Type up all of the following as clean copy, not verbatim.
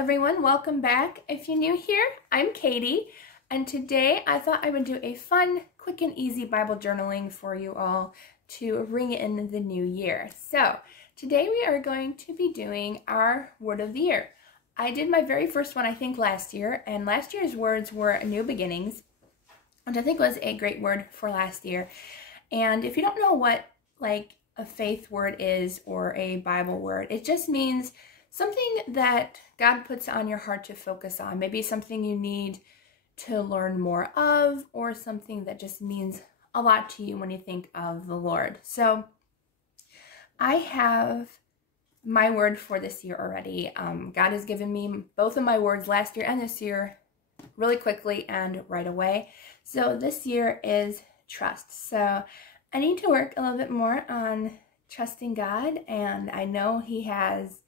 everyone, welcome back. If you're new here, I'm Katie, and today I thought I would do a fun, quick and easy Bible journaling for you all to ring in the new year. So today we are going to be doing our word of the year. I did my very first one, I think, last year, and last year's words were new beginnings, which I think was a great word for last year. And if you don't know what like a faith word is or a Bible word, it just means something that God puts on your heart to focus on. Maybe something you need to learn more of, or something that just means a lot to you when you think of the Lord. So I have my word for this year already. God has given me both of my words last year and this year really quickly and right away. So this year is trust. So I need to work a little bit more on trusting God, and I know He has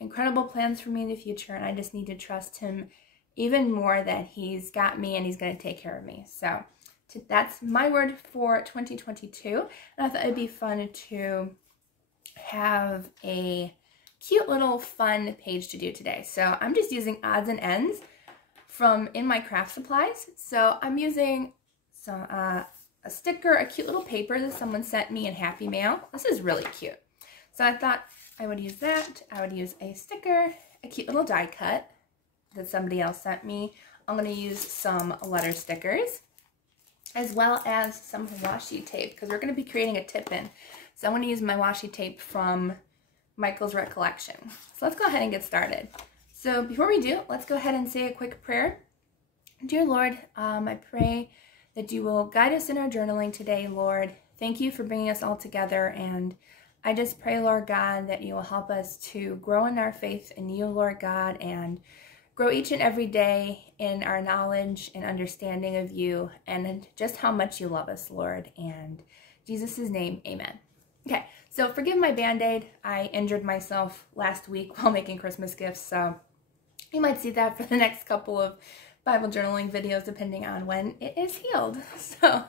incredible plans for me in the future, and I just need to trust Him even more that He's got me and He's going to take care of me. So that's my word for 2022, and I thought it'd be fun to have a cute little fun page to do today. So I'm just using odds and ends from in my craft supplies. So I'm using some a sticker, a cute little paper that someone sent me in Happy Mail. This is really cute. So I thought I would use that. I would use a sticker, a cute little die cut that somebody else sent me. I'm going to use some letter stickers, as well as some washi tape, because we're going to be creating a tip-in. So I'm going to use my washi tape from Michael's Recollection. So let's go ahead and get started. So before we do, let's go ahead and say a quick prayer. Dear Lord, I pray that you will guide us in our journaling today, Lord. Thank you for bringing us all together, and I just pray, Lord God, that you will help us to grow in our faith in you, Lord God, and grow each and every day in our knowledge and understanding of you and just how much you love us, Lord. And in Jesus' name, amen. Okay, so forgive my Band-Aid. I injured myself last week while making Christmas gifts, so you might see that for the next couple of Bible journaling videos, depending on when it is healed. So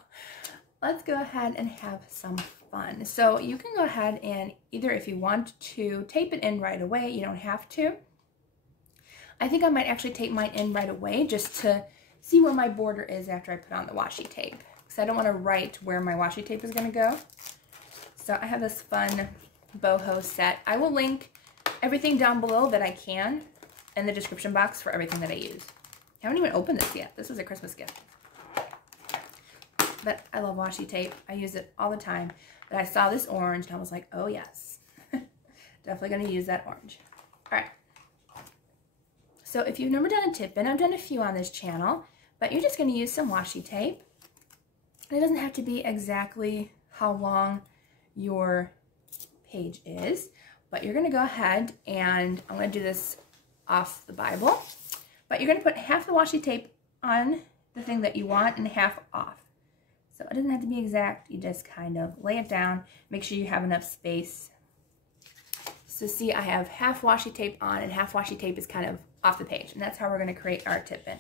let's go ahead and have some fun. So you can go ahead and either, if you want to tape it in right away, you don't have to. I think I might actually tape mine in right away just to see where my border is after I put on the washi tape, because I don't want to write where my washi tape is going to go. So I have this fun boho set. I will link everything down below that I can in the description box for everything that I use. I haven't even opened this yet. This was a Christmas gift. But I love washi tape. I use it all the time. But I saw this orange and I was like, oh yes. Definitely going to use that orange. Alright. So if you've never done a tip-in, I've done a few on this channel, but you're just going to use some washi tape. And it doesn't have to be exactly how long your page is, but you're going to go ahead and I'm going to do this off the Bible, but you're going to put half the washi tape on the thing that you want and half off. So it doesn't have to be exact. You just kind of lay it down. Make sure you have enough space. So see, I have half washi tape on and half washi tape is kind of off the page. And that's how we're going to create our tip-in.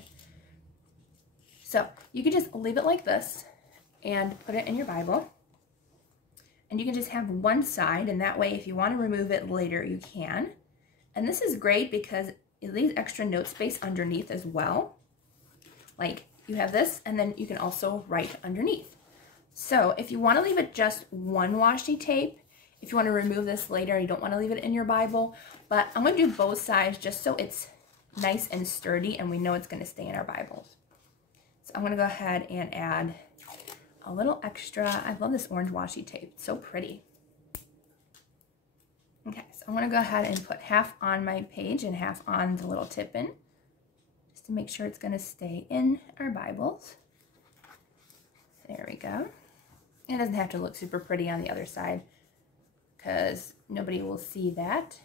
So you can just leave it like this and put it in your Bible. And you can just have one side, and that way if you want to remove it later, you can. And this is great because it leaves extra note space underneath as well. Like, you have this, and then you can also write underneath. So if you want to leave it just one washi tape, if you want to remove this later, you don't want to leave it in your Bible, but I'm going to do both sides just so it's nice and sturdy and we know it's going to stay in our Bibles. So I'm going to go ahead and add a little extra. I love this orange washi tape. It's so pretty. Okay, so I'm going to go ahead and put half on my page and half on the little tip-in, to make sure it's going to stay in our Bibles. There we go. It doesn't have to look super pretty on the other side because nobody will see that.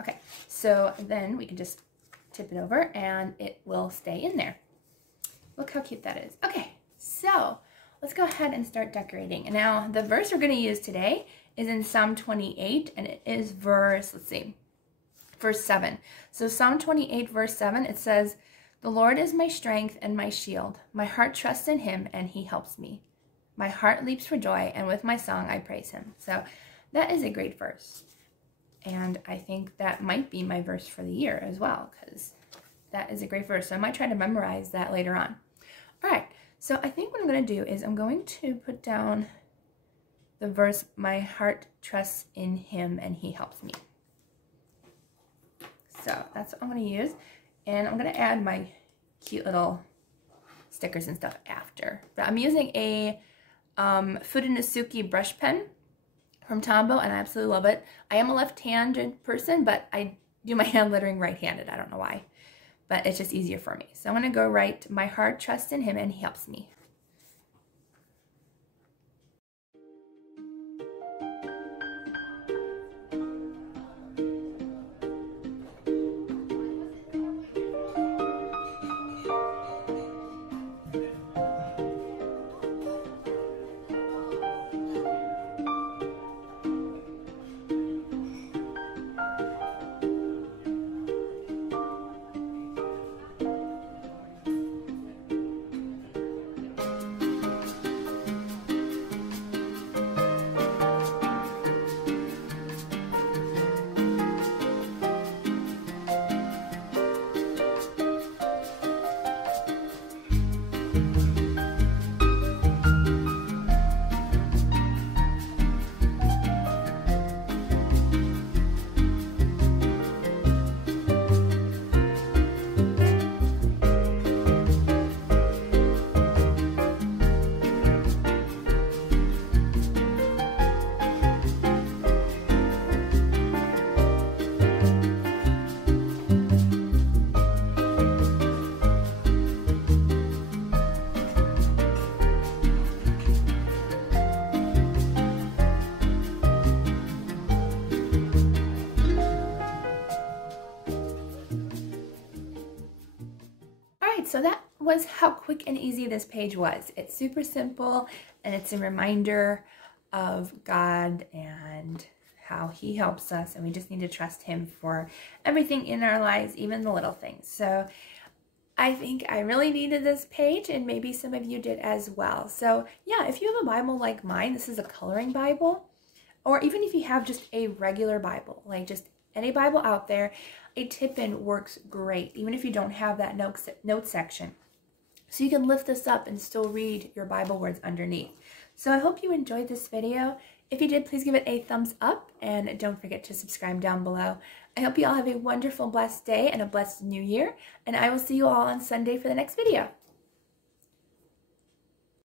Okay, so then we can just tip it over and it will stay in there. Look how cute that is. Okay, so let's go ahead and start decorating. And now the verse we're going to use today is in Psalm 28, and it is verse 7. So Psalm 28, verse 7, it says, "The Lord is my strength and my shield. My heart trusts in Him, and He helps me. My heart leaps for joy, and with my song I praise Him." So that is a great verse. And I think that might be my verse for the year as well, because that is a great verse. So I might try to memorize that later on. All right, so I think what I'm going to do is I'm going to put down the verse, my heart trusts in him and he helps me. So that's what I'm going to use. And I'm going to add my cute little stickers and stuff after. But I'm using a Fudenosuke brush pen from Tombow, and I absolutely love it. I am a left-handed person, but I do my hand lettering right-handed. I don't know why, but it's just easier for me. So I'm going to go write, my heart trusts in him and he helps me. So that was how quick and easy this page was. It's super simple, and it's a reminder of God and how he helps us, and we just need to trust him for everything in our lives, even the little things. So I think I really needed this page, and maybe some of you did as well. So yeah, if you have a Bible like mine, this is a coloring Bible, or even if you have just a regular Bible, like just any Bible out there, a tip-in works great, even if you don't have that note section. So you can lift this up and still read your Bible words underneath. So I hope you enjoyed this video. If you did, please give it a thumbs up, and don't forget to subscribe down below. I hope you all have a wonderful, blessed day and a blessed new year, and I will see you all on Sunday for the next video.